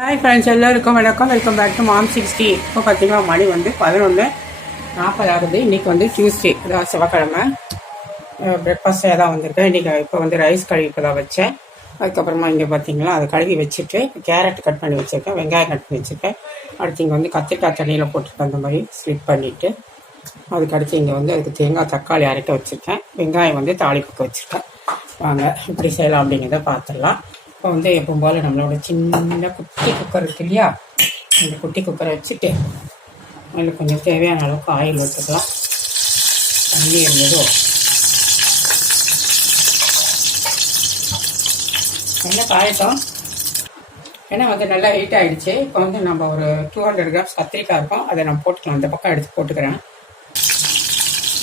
Hi friends எல்லாருக்கும் வணக்கம். Welcome back to mom sixty இப்போ பார்த்தீங்கன்னா மணி வந்து பதினொன்று நாற்பது ஆகுது. இன்னைக்கு வந்து டியூஸ்டே அதாவது செவ்வாய்க்கிழமை. பிரேக்ஃபாஸ்ட்டாக தான் வந்திருக்கேன். இன்றைக்கி இப்போ வந்து ரைஸ் கழுவிக்கு தான் வச்சேன். அதுக்கப்புறமா இங்கே பார்த்தீங்கன்னா அதை கழுவி வச்சுட்டு கேரட் கட் பண்ணி வச்சுருக்கேன். வெங்காயம் கட் பண்ணி வச்சுருக்கேன். அடுத்து இங்கே வந்து கத்திரிக்காய் தண்ணியில் போட்டுருக்கேன் அந்த மாதிரி ஸ்லிப் பண்ணிவிட்டு அதுக்கடுத்து இங்கே வந்து அதுக்கு தேங்காய் தக்காளி அரைக்க வச்சுருக்கேன். வெங்காயம் வந்து தாளிப்புக்கு வச்சுருக்கேன். வாங்க இப்படி செய்யலாம் அப்படிங்கிறத பார்த்துடலாம். இப்போ வந்து எப்பவும் போல் நம்மளோட சின்ன குட்டி குக்கர் இருக்கு இல்லையா? அந்த குட்டி குக்கரை வச்சுட்டு அதில் கொஞ்சம் தேவையான அளவுக்கு ஆயில் ஊற்றுக்கலாம் தண்ணி இருந்ததோ. நல்லா காயட்டும்? ஏன்னா வந்து நல்லா ஹீட் ஆகிடுச்சு இப்போ வந்து நம்ம ஒரு டூ ஹண்ட்ரட் கிராம்ஸ் கத்திரிக்காய் இருக்கும். அதை நான் போட்டுக்கலாம். இந்த பக்கம் எடுத்து போட்டுக்கிறேன்.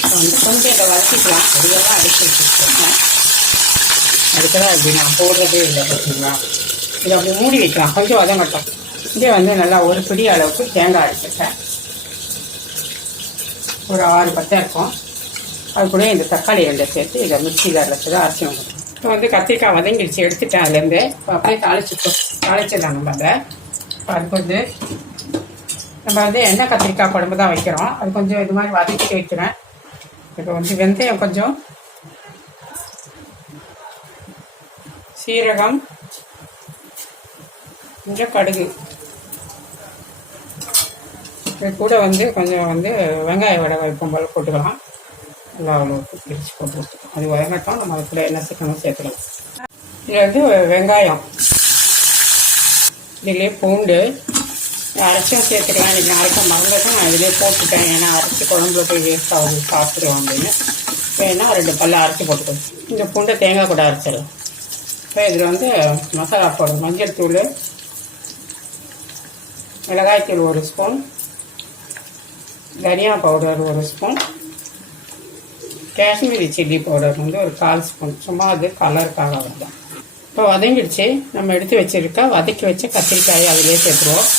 இப்போ வந்து கொஞ்சம் இதை வதக்கிக்கலாம். அடியெல்லாம் அடிச்சு வச்சுருக்கேன். அதுக்குதான் இப்படி நான் போடுறதே இல்லை பார்த்தீங்களா? இதை அப்படி மூடி வைக்கலாம். கொஞ்சம் வதங்கட்டும் இதே வந்து நல்லா ஒரு பிடி அளவுக்கு தேங்காய் அரைச்சிட்டேன் ஒரு ஆறு பத்தம் இருக்கும். அது கூட இந்த தக்காளி ரெண்டை சேர்த்து இதை மிக்சி அரைச்சி தான் அரைச்சி வந்துடும் இப்போ வந்து கத்திரிக்காய் வதங்கிடுச்சு எடுத்துட்டேன் அதுலேருந்து. இப்போ அப்படியே தாளிச்சிட்டோம் தாளிச்சிடலாம் நம்ம அதை. இப்போ அதுக்கு வந்து நம்ம வந்து எண்ணெய் கத்திரிக்காய் குழம்பு தான் வைக்கிறோம். அது கொஞ்சம் இது மாதிரி வதக்கிட்டு வைக்கிறேன். இப்போ வந்து வெந்தயம் கொஞ்சம் சீரகம் கொஞ்சம் கடுகு. இது கூட வந்து கொஞ்சம் வந்து வெங்காய வடை வைப்போம் போல் போட்டுக்கலாம். நல்லா அளவுக்கு பிரித்து போட்டு அது வதங்கட்டும். நம்ம அது கூட என்ன சேர்க்கணும் சேர்த்துக்கலாம். இது வந்து வெங்காயம். இதுலேயே பூண்டு. அரைச்சும் சேர்த்துக்கலாம். இன்றைக்கி அரைக்க மறந்துட்டு நான் இதிலே போட்டுட்டேன். ஏன்னா அரைச்சி குழம்புல போய் வேஸ்ட் ஆகுது. சாப்பிடுவோம் அப்படின்னு. வேணால் ரெண்டு பல்ல அரைச்சி போட்டுக்கணும் இந்த பூண்டை தேங்காய் கூட அரைச்சிடலாம். இப்போ இதில் வந்து மசாலா போடுறது மஞ்சள் தூள் மிளகாய்த்தூள் ஒரு ஸ்பூன் தனியா பவுடர் ஒரு ஸ்பூன் காஷ்மீரி சில்லி பவுடர் வந்து ஒரு கால் ஸ்பூன். சும்மா அது கலருக்காக தான் இப்போ வதங்கிடுச்சு. நம்ம எடுத்து வச்சுருக்க வதக்கி வச்ச கத்திரிக்காயை அதிலே சேர்த்துருவோம்.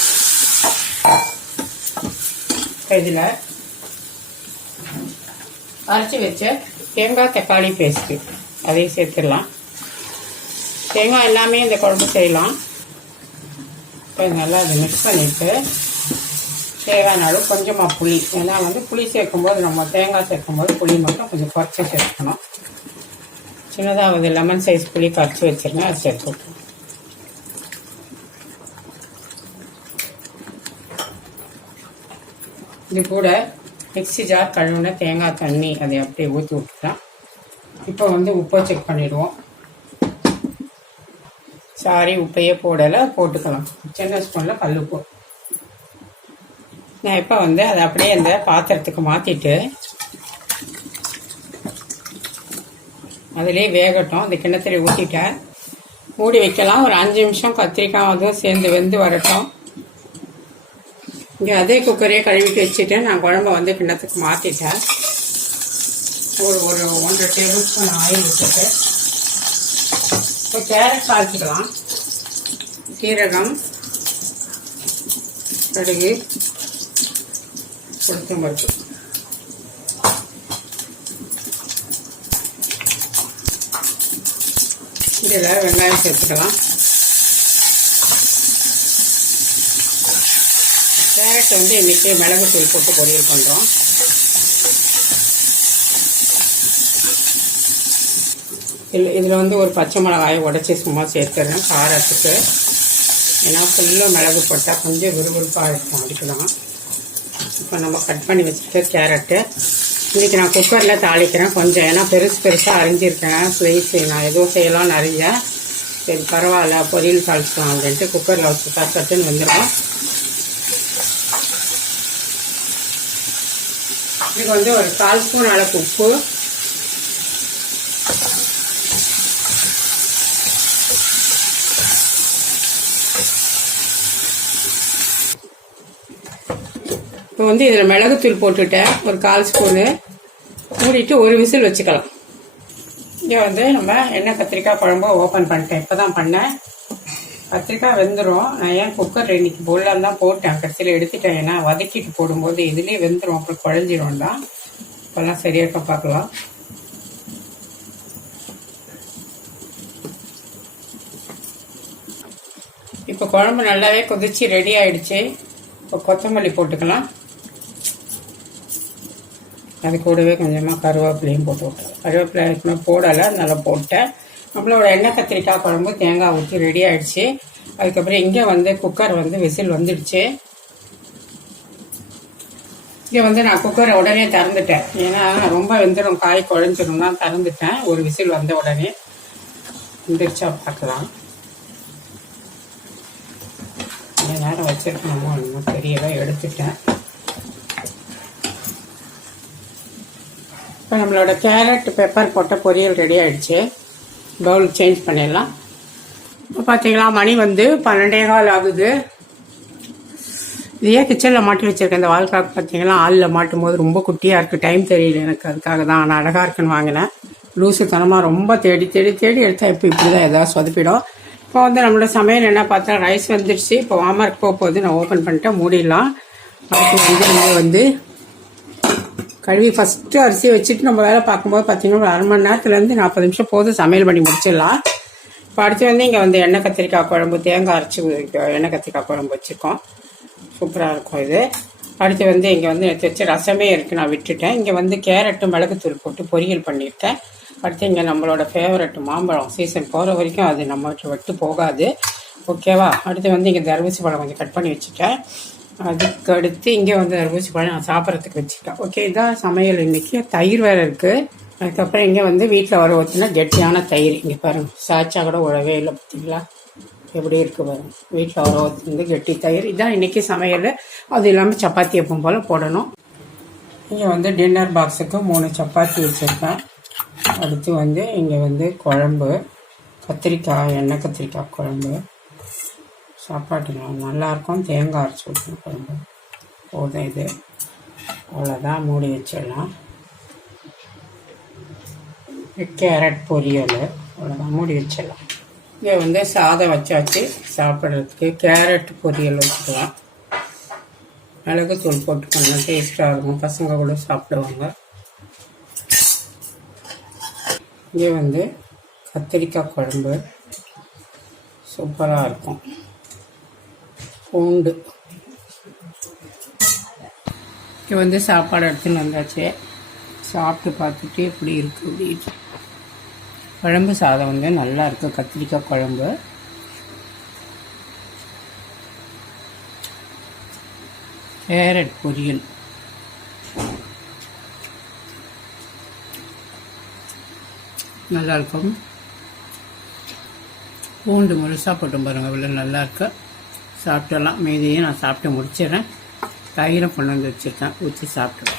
இதில் அரைச்சி வச்ச தேங்காய் தக்காளி பேஸ்ட்டு அதையும் சேர்த்துடலாம். தேங்காய் எல்லாமே இந்த குழம்பு செய்யலாம். இப்போ நல்லா அதை மிக்ஸ் பண்ணிவிட்டு தேங்காய் அளவு கொஞ்சமாக புளி. ஏன்னா வந்து புளி சேர்க்கும்போது நம்ம தேங்காய் சேர்க்கும்போது புளி மட்டும் கொஞ்சம் குறைச்சி சேர்க்கணும். சின்னதாக வந்து லெமன் சைஸ் புளி கரைச்சி வச்சிருங்க அதை சேர்த்து இது கூட மிக்ஸி ஜார் கழுவுன தேங்காய் தண்ணி அதை அப்படியே ஊற்றி விட்டுக்கலாம். இப்போ வந்து உப்பை செக் பண்ணிவிடுவோம் சாரி உப்பையே போடலை போட்டுக்கலாம். சின்ன ஸ்பூனில் கல் உப்பு நான் இப்போ வந்து அதை அப்படியே அந்த பாத்திரத்துக்கு மாற்றிட்டு அதிலே வேகட்டும். அந்த கிணத்துல ஊற்றிட்டேன் மூடி வைக்கலாம். ஒரு அஞ்சு நிமிஷம் கத்திரிக்காய் அதுவும் சேர்ந்து வெந்து வரட்டும். இங்கே அதே குக்கரே கழுவிட்டு வச்சுட்டு நான் குழம்ப வந்து கிண்ணத்துக்கு மாற்றிட்டேன் ஒரு ஒரு ஒன்றரை டேபிள் ஸ்பூன் ஆயில் விட்டுட்டு. கேரட் தாளிச்சிக்கலாம் சீரகம் கடுகு உளுத்தம் பருப்பு இதில் வெங்காயம் சேர்த்துக்கலாம். கேரட் வந்து இன்றைக்கி மிளகுத்தூள் போட்டு பொரியல் பண்ணுறோம் இதில் இதில் வந்து ஒரு பச்சை மிளகாயை உடச்சி சும்மா சேர்த்துறேன். காரத்துக்கு. ஏன்னா ஃபுல்லாக மிளகு போட்டால் கொஞ்சம் விறுவிறுப்பாக இருக்கும். அதுக்கு தான் இப்போ நம்ம கட் பண்ணி வச்சுட்டு கேரட்டு. இன்றைக்கி நான் குக்கரில் தாளிக்கிறேன் கொஞ்சம். ஏன்னா பெருசு பெருசாக அரிஞ்சிருக்கேன். ஸ்லைஸ் நான் எதுவும் செய்யலாம்னு நிறைய. சரி பரவாயில்ல. பொரியல் தாளிக்கலாம் அப்படின்ட்டு குக்கரில் வச்சு தட்டுன்னு வந்துடும் இதுக்கு வந்து ஒரு கால் ஸ்பூன் அளவுக்கு உப்பு. இப்போ வந்து இதில் மிளகுத்தூள் போட்டுட்டேன். ஒரு கால் ஸ்பூனு. மூடிட்டு ஒரு விசில் வச்சுக்கலாம். இங்கே வந்து நம்ம எண்ணெய் கத்திரிக்காய் குழம்பு ஓப்பன் பண்ணிட்டேன். இப்போ தான் பண்ணேன். கத்திரிக்காய் வெந்துடும் நான் ஏன் குக்கர் இன்னைக்கு பொல்லாக தான் போட்டேன். கடைசியில் எடுத்துட்டேன். ஏன்னா வதக்கிட்டு போடும்போது இதுலேயே வெந்துடும் அப்புறம் குழஞ்சிரும் தான் இப்போல்லாம் சரியாக பார்க்கலாம். இப்போ குழம்பு நல்லாவே கொதிச்சு ரெடி ஆயிடுச்சு. இப்போ கொத்தமல்லி போட்டுக்கலாம். அது கூடவே கொஞ்சமாக கருவேப்பிலையும் போட்டு விட்டுறேன் கருவேப்பிலை ஏற்கனவே போடலை நல்லா போட்டேன். நம்மளோட எண்ணெய் கத்திரிக்காய் குழம்பு தேங்காய் ஊற்றி ரெடி ஆகிடுச்சு அதுக்கப்புறம் இங்கே வந்து குக்கர் வந்து விசில் வந்துடுச்சு. இங்கே வந்து நான் குக்கரை உடனே திறந்துட்டேன். ஏன்னா ரொம்ப வெந்துடும் காய் குழஞ்சிடும் தான் திறந்துட்டேன். ஒரு விசில் வந்த உடனே வந்துருச்சா பார்க்கலாம். கொஞ்ச நேரம் வச்சிருக்கணுமோ ஒன்றும் தெரியல எடுத்துட்டேன். இப்போ நம்மளோட கேரட் பெப்பர் போட்ட பொரியல் ரெடி ஆயிடுச்சு. பவுல் சேஞ்ச் பண்ணிடலாம். இப்போ பார்த்தீங்களா மணி வந்து பன்னெண்டே கால் ஆகுது. இதே கிச்சனில் மாட்டி வச்சுருக்கேன். இந்த வால்காக் பார்த்தீங்கன்னா ஆளில் மாட்டும் போது ரொம்ப குட்டியாக இருக்குது டைம் தெரியல எனக்கு அதுக்காக தான். நான் அழகாக இருக்குன்னு வாங்கினேன். லூசுத்தனமாக ரொம்ப தேடி தேடி தேடி எடுத்தால் இப்போ இப்படி தான் எதாவது சொதப்பிடும். இப்போ வந்து நம்மளோட சமையல் என்ன பார்த்தா ரைஸ் வந்துடுச்சு இப்போ வாமருக்கு போக போகுது. நான் ஓப்பன் பண்ணிட்டேன். மூடிடலாம். அடுத்து வந்து நம்ம வந்து கழுவி ஃபஸ்ட்டு அரிசி வச்சுட்டு நம்ம வேலை பார்க்கும்போது பார்த்தீங்கன்னா ஒரு அரை மணி நேரத்துலேருந்து நாற்பது நிமிஷம் போதும் சமையல் பண்ணி முடிச்சிடலாம். இப்போ அடுத்து வந்து இங்கே வந்து எண்ணெய் கத்திரிக்காய் குழம்பு தேங்காய் அரைச்சி எண்ணெய் கத்திரிக்காய் குழம்பு வச்சுருக்கோம். சூப்பராக இருக்கும் இது. அடுத்து வந்து இங்கே வந்து எடுத்து வச்சு ரசமே இருக்குது நான் விட்டுட்டேன். இங்கே வந்து கேரட்டு மிளகுத்தூள் போட்டு பொரியல் பண்ணியிருக்கேன். அடுத்து இங்கே நம்மளோட ஃபேவரட் மாம்பழம் சீசன் போகிற வரைக்கும் அது நம்ம விட்டு போகாது. ஓகேவா அடுத்து வந்து இங்கே தர்பூசி பழம் கொஞ்சம் கட் பண்ணி வச்சுட்டேன். அதுக்கு அடுத்து இங்கே வந்து தர்பூசி பழம் நான் சாப்பிட்றதுக்கு வச்சுட்டேன் ஓகே இதான் சமையல் இன்னைக்கு. தயிர் வேறு இருக்குது அதுக்கப்புறம் இங்கே வந்து வீட்டில் வர ஊற்றினா கெட்டியான தயிர். இங்கே பாருங்க சாச்சா கூட உழவே இல்லை பார்த்தீங்களா? எப்படி இருக்கு பாருங்க. வீட்டில் வர ஊற்றி கெட்டி தயிர். இதான் இன்றைக்கி சமையல். அது இல்லாமல் சப்பாத்தி எப்பவும் போல் போடணும். இங்கே வந்து டின்னர் பாக்ஸுக்கு மூணு சப்பாத்தி வச்சுருக்கேன். அடுத்து வந்து இங்கே வந்து குழம்பு கத்திரிக்காய் எண்ணெய் கத்திரிக்காய் குழம்பு. சாப்பாட்டுக்கு நல்லாயிருக்கும். தேங்காய் அரைச்சி ஊற்றணும் குழம்பு போதும் இது. அவ்வளோதான் மூடி வச்சிடலாம். கேரட் பொரியல். அவ்வளோதான் மூடி வச்சிடலாம். இங்கே வந்து சாதம் வச்சாச்சு. சாப்பிட்றதுக்கு கேரட் பொரியல் வச்சுக்கலாம். மிளகுத்தூள் போட்டுக்கோங்க. டேஸ்ட்டாக இருக்கும். பசங்க கூட சாப்பிடுவாங்க. இங்கே வந்து கத்திரிக்காய் குழம்பு. சூப்பராக இருக்கும். பூண்டு. இங்கே வந்து சாப்பாடு எடுத்துன்னு வந்தாச்சு. சாப்பிட்டு பார்த்துட்டு எப்படி இருக்கு அப்படின்னு குழம்பு சாதம் வந்து நல்லா இருக்குது கத்திரிக்காய் குழம்பு. கேரட் பொரியல். நல்லா இருக்கும். பூண்டு முழுசாக போட்டு பாருங்கள் அவ்வளோ நல்லா சாப்பிட்டுடலாம் மீதியும் நான் சாப்பிட்டு முடிச்சிடுறேன். தயிரை கொண்டு வந்து வச்சுருக்கேன். ஊற்றி சாப்பிட்டு